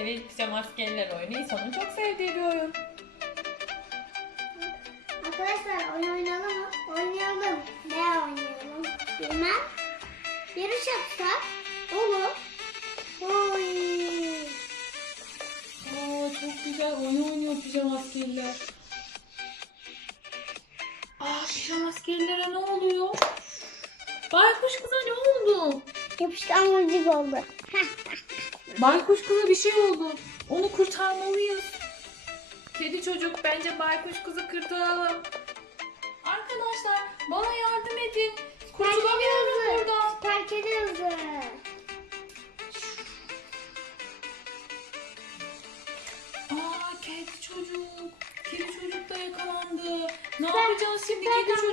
Evet pijama askerler oyunu İsa'nın çok sevdiği bir oyun. Arkadaşlar oyun oynayalım mı? Oynayalım. Ne oynayalım? Bilmem. Yarış yapsak olur. Oy. Aa çok güzel oyun oynuyor pijama askerler. Aa pijama askerlere ne oluyor? Baykuş kıza ne oldu? Yapışkanlıcık oldu. Baykuş kıza bir şey oldu. Onu kurtarmalıyız. Kedi çocuk bence baykuş kızı kurtaralım. Arkadaşlar bana yardım edin. Kurtulamıyorum buradan. Terk ediyoruz. Aa kedi çocuk. Kedi çocuk da yakalandı. Ne yapacağız şimdi kedi çocuk?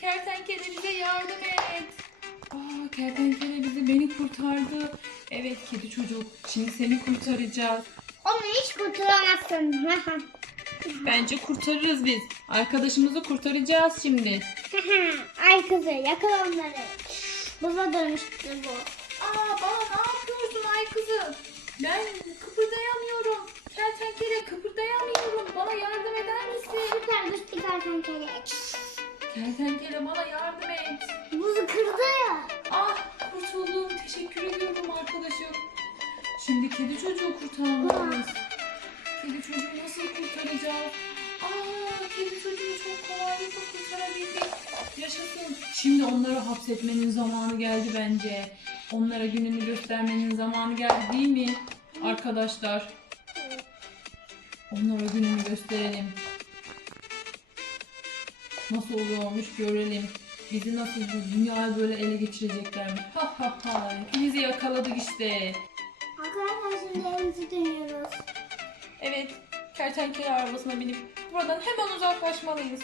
Kertenkele bize yardım et. Aa kertenkele bizi beni kurtardı. Evet kedi çocuk. Şimdi seni kurtaracağız. Onu hiç kurtaramazsın. Bence kurtarırız biz. Arkadaşımızı kurtaracağız şimdi. Ay kızı yakala onları. Buza dönüştü bu. Aa bana ne yapıyorsun ay kızı? Ben kıpırdayamıyorum. Kertenkele kıpırdayamıyorum. Bana yardım eder misin? Süper güçlü kertenkele. Kertenkele bana yardım et. Çocuğu kurtarmalıyız. Kedi çocuğu nasıl kurtaracağız? Aa kedi çocuğu çok kolaylıkla kurtarabildik. Yaşasın. Şimdi onları hapsetmenin zamanı geldi bence. Onlara gününü göstermenin zamanı geldi değil mi? Arkadaşlar. Onlara gününü gösterelim. Nasıl oluyormuş görelim. Bizi nasıl bu dünyayı böyle ele geçireceklermiş. Ha ha ha. Hepinizi yakaladık işte. Arkadaşlar şimdi evimize dönüyoruz. Evet, kertenkele arabasına binip buradan hemen uzaklaşmalıyız.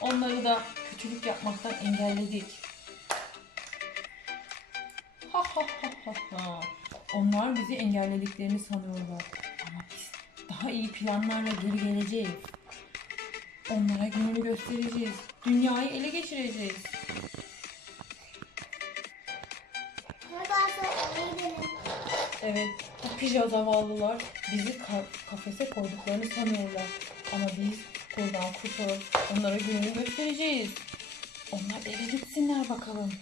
Onları da kötülük yapmaktan engelledik. Ha ha ha ha ha. Onlar bizi engellediklerini sanıyorlar. Ama biz daha iyi planlarla geri geleceğiz. Onlara gününü göstereceğiz. Dünyayı ele geçireceğiz. Evet, bu pija zavallılar bizi ka- kafese koyduklarını sanıyorlar. Ama biz buradan kurtarıp onlara gününü göstereceğiz. Onlar eve gitsinler bakalım.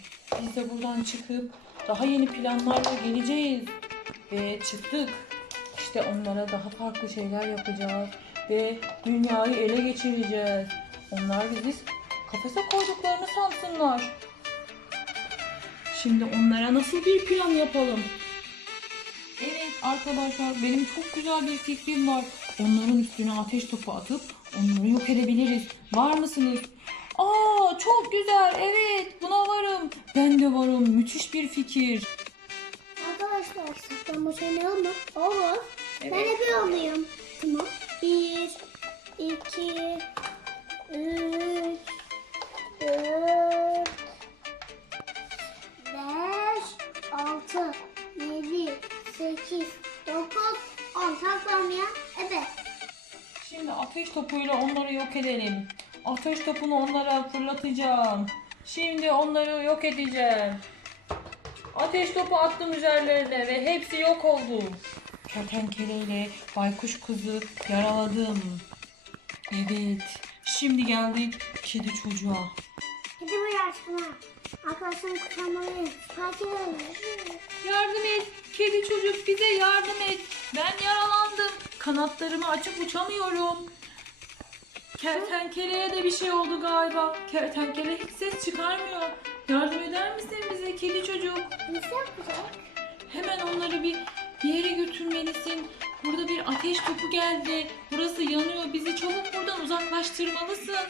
Biz de buradan çıkıp daha yeni planlarla geleceğiz. Ve çıktık. İşte onlara daha farklı şeyler yapacağız. Ve dünyayı ele geçireceğiz. Onlar bizi kafese koyduklarını sansınlar. Şimdi onlara nasıl bir plan yapalım? Arkadaşlar benim çok güzel bir fikrim var. Onların üstüne ateş topu atıp onları yok edebiliriz. Var mısınız? Aa çok güzel evet buna varım. Ben de varım müthiş bir fikir. Arkadaşlar saklanmaç oynayalım mı? Olur. Ben Evet. ebe olayım. Tamam. Bir, iki, üç, dört, ateş topuyla onları yok edelim. Ateş topunu onlara fırlatacağım. Şimdi onları yok edeceğim. Ateş topu attım üzerlerine ve hepsi yok oldu. Kertenkeleyle baykuş kızı yaraladım. Evet. Şimdi geldik kedi çocuğa. Hadi bu yarışma. Arkadaşlarım. Takip edelim. Yardım et. Kedi çocuk bize yardım et. Ben yaralandım. Kanatlarımı açıp uçamıyorum. Kertenkeleye de bir şey oldu galiba. Kertenkele hiç ses çıkarmıyor. Yardım eder misin bize kedi çocuk? Nasıl yapacağız? Hemen onları bir, bir yere götürmelisin. Burada bir ateş topu geldi. Burası yanıyor. Bizi çabuk buradan uzaklaştırmalısın.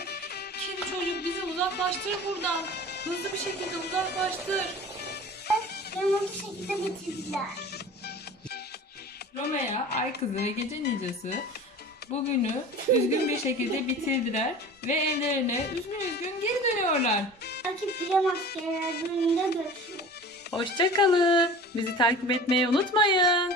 Kedi çocuk bizi uzaklaştır buradan. Hızlı bir şekilde uzaklaştır. Yanımı bir şekilde bitirdiler. Romea, Ay Kızı Gece Nicası bugünü üzgün bir şekilde bitirdiler ve evlerine üzgün üzgün geri dönüyorlar. Belki pijama askerler bölümünde görüşürüz. Hoşçakalın. Bizi takip etmeyi unutmayın.